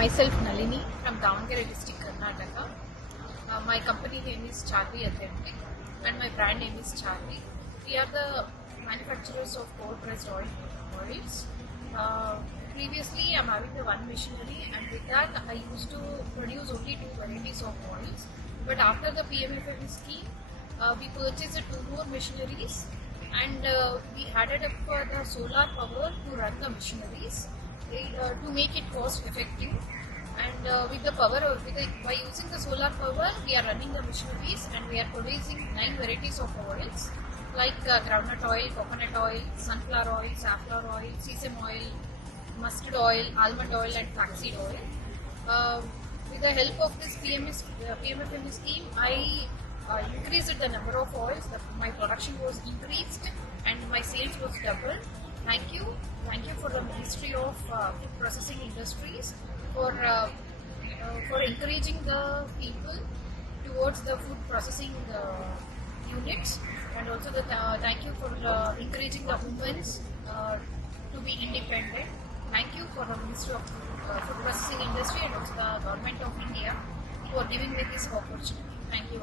myself Nalini from Davangere district, Karnataka. My company name is Charlie Authentic and my brand name is Charlie. We are the manufacturers of cold pressed oils. Previously, I'm having the one machinery, and with that, I used to produce only two varieties of oils. But after the PMFM scheme, we purchased two more machineries, and we added up the solar power to run the machineries to make it cost effective. And with the power by using the solar power, we are running the machineries, and we are producing 9 varieties of oils like groundnut oil, coconut oil, sunflower oil, safflower oil, sesame oil, mustard oil, almond oil, and flaxseed oil. With the help of this PMFM scheme, I increased the number of oils. My production was increased, and my sales was doubled. Thank you for the Ministry of Food Processing Industries for encouraging the people towards the food processing units, and also thank you for encouraging the women to be independent. Thank you for the Ministry of Food Processing Industry and also the Government of India for giving me this opportunity. Thank you.